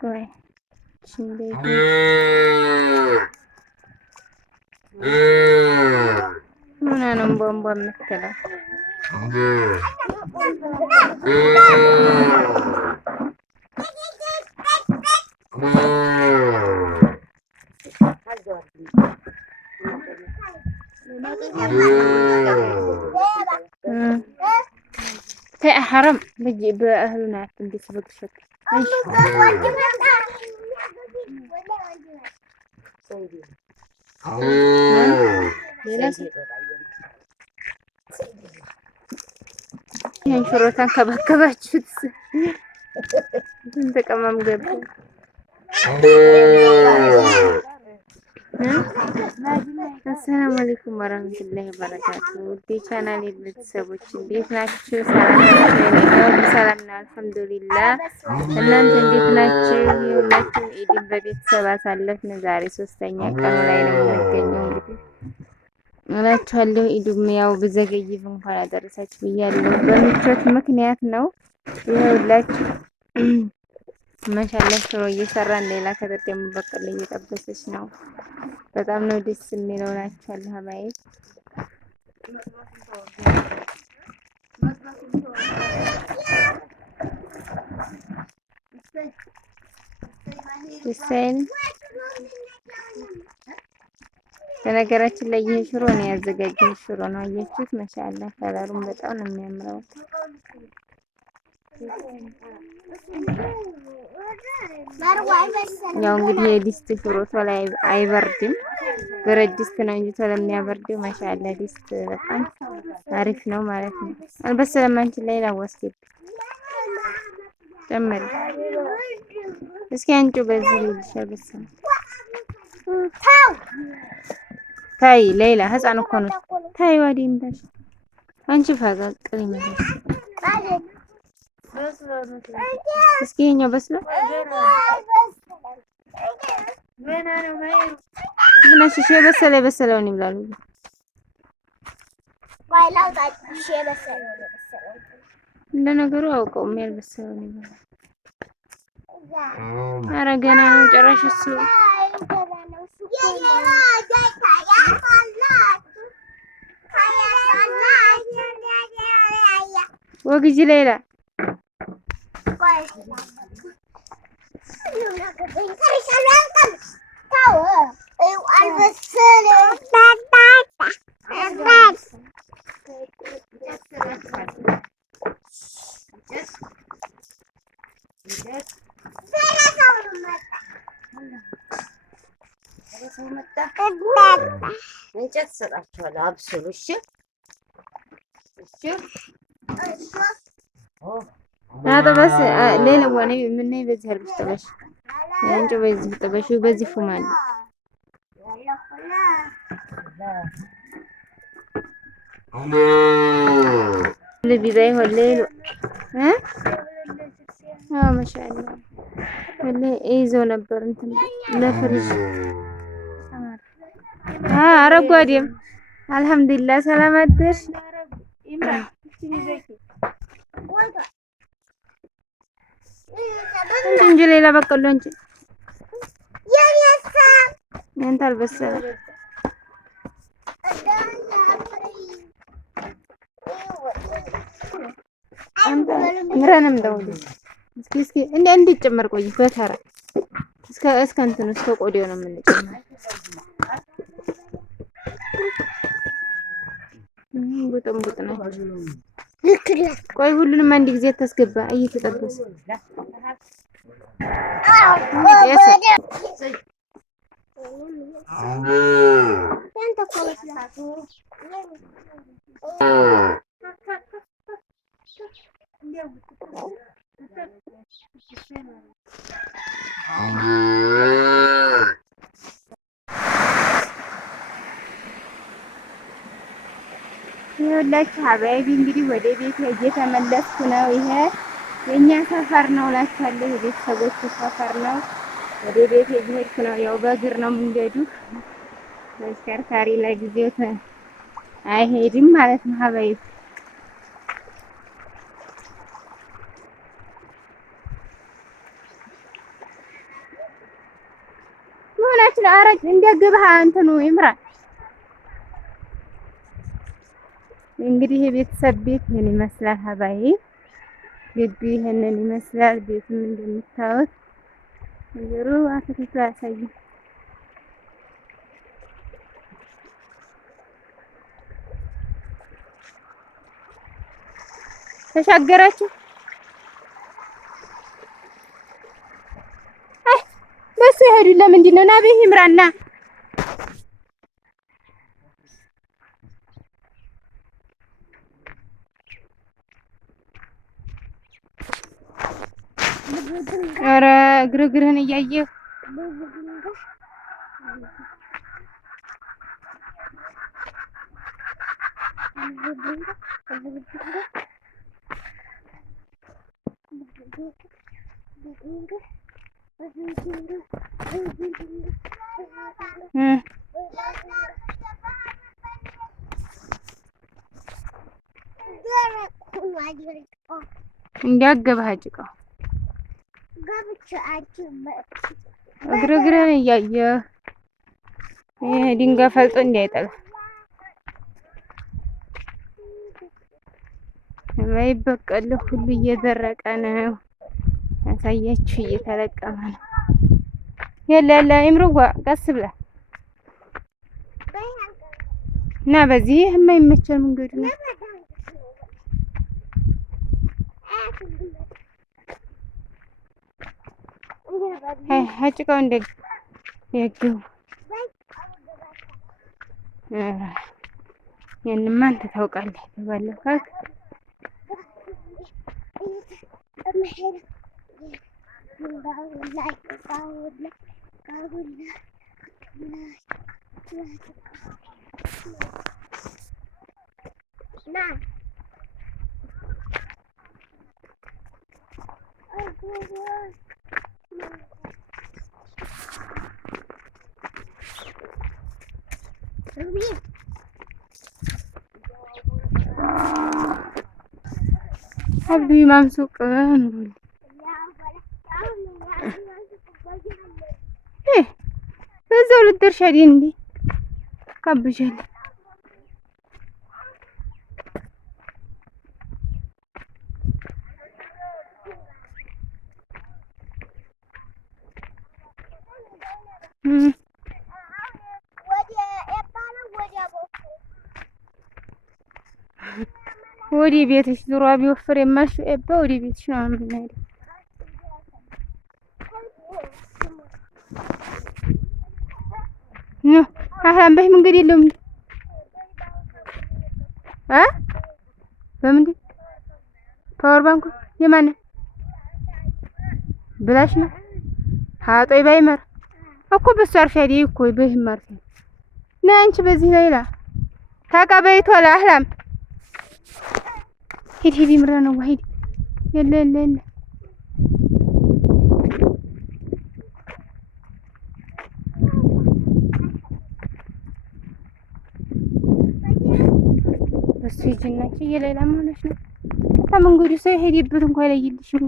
ቆይ ሽንቤት ምን ነው ቦምቦ የምትለው? حرام بجي بأهلنا عندي سبق شكل شروطان كبكبات شتس انت كمان قبل السلام عليكم ورحمة الله وبركاته دي ቻናሌ ቤተሰቦች እንዴት ናችሁ? ሰላምና አልሐምዱሊላህ። እናንተ እንዴት ናችሁ? ሁላችሁም ኢድን በቤተሰብ አሳለፍን። ዛሬ 3ኛ ቀኑ ላይ ነው የምንገኘው። እንግዲህ እላችኋለሁ ኢዱም ያው ብዘገይም እንኳን አደረሳችሁ ብያለሁ። በምቾት ምክንያት ነው ይኸውላችሁ። ማሻአላህ ሽሮ እየሰራን ሌላ ከበድ ደግሞ በቀለ እየጠበሰች ነው። በጣም ነው ደስ የሚለው ናችኋለሁ። ሀባይ ሁሴን በነገራችን ላይ ይሄ ሽሮ ነው ያዘጋጀው ሽሮ ነው። አያችሁት? ማሻአላህ ከለሩም በጣም ነው የሚያምረው። ያው እንግዲህ የዲስት ሽሮ ቶሎ አይበርድም፣ ብረት ድስት ነው እንጂ ቶሎ የሚያበርደው። ማሻአላህ ዲስት በጣም አሪፍ ነው ማለት ነው። አልበሰለም። አንቺ ላይ ላወስድ ጨምሪ እስኪ አንቺ በዚህ ልጅ አልበሰለም። ታይ ሌላ ህፃን እኮ ነው። ታይ ወዲህ እንዳሽ አንቺ ፈቀቅ ይመስል እስኪ ይኸኛው በስሎ ምን እሺ የበሰለውን ይብላሉ። እንደ ነገሩ አውቀውም ያልበሰለውን ይብላሉ። ኧረ ገና ነው ጨራሽ እሱ ወግጂ ሌላ እንጨት እሰጣችኋለሁ። አብስሉ። እሺ አጠበስ ሌላ ወኔ ምን በዚህ አልብስ ጠበሽ አንቺ በዚህ ጠበሽ በዚህ ፉማል ለቢዛይ ሆሌሉ ማሻአላ ወለ ይዞ ነበር እንትን ለፍሪጅ አረጓዴም አልሐምዱሊላህ ሰላም አደርሽ እንጂ ሌላ በቀሎ እንጂ ያንተ አልበሰለም። ምረንም ደውል እስኪ እንድጨመር ቆይ በተራ እስከ እንትን እስከ ቆዲዮ ነው የምንጨምረው። በጣም ነው። ቆይ ሁሉንም አንድ ጊዜ ታስገባ እየተጠበሰ ይኸውላችሁ ሀባይቢ እንግዲህ ወደ ቤት እየተመለስኩ ነው። ይሄ የኛ ሰፈር ነው እላችኋለሁ። የቤተሰቦቹ ሰፈር ነው። ወደ ቤት እየሄድኩ ነው። ያው በእግር ነው መንገዱ። ተሽከርካሪ ለጊዜው አይሄድም ማለት ነው ሀባይቢ። አረግ እንዲያገባህ እንትኑ ይምራል። እንግዲህ የቤተሰብ ቤት ይሄን ይመስላል። ሀባይ ግቢ ይሄንን ይመስላል። ቤቱም እንደምታዩት ነገሩ አትክልት ያሳያል። ተሻገራችሁ? አይ በሱ ይሄዱ። ለምንድን ነው ናቤ ይምራና ኧረ ግርግርህን እያየህ እንዲያገባህ ጭቃው ግርግርህን እያየህ ይሄ ድንጋይ ፈልጦ እንዳይጠላ በቀለ ሁሉ እየደረቀ ነው። ያሳያችሁ እየተለቀመ ነው። የለ ይምሩዋ ቀስ ብላ እና በዚህ የማይመቸው መንገዱ ነው። ጭቃው እንደገቡ ያንማ አንተ ታውቃለህ ባለካት አብዱ ማምሱቅ ነው በዛው ልትደርሺ አይደል እንዴ? ካብሻለሁ ወዲ ቤትሽ ዙሯ ቢወፍር የማልሽ ኤባ ወዲ ቤትሽ ነው የምንሄደው። ነው አሁን በይ መንገድ የለውም በምንድን ፓወር ባንኩ የማን ብላሽ ነው? ሀጦይ ባይመር እኮ በሱ አርፊያዴ እኮ በህም አርፊያ ነይ አንቺ በዚህ ሌላ ተቀበይቶ ለአህላም ሂድ ምራ ነው ሂድ የለ በሱ ሂጂናች የሌላ ማለሽ ነው። ተመንገዱ ሰው ሄድበት እንኳን አይለይልሽም።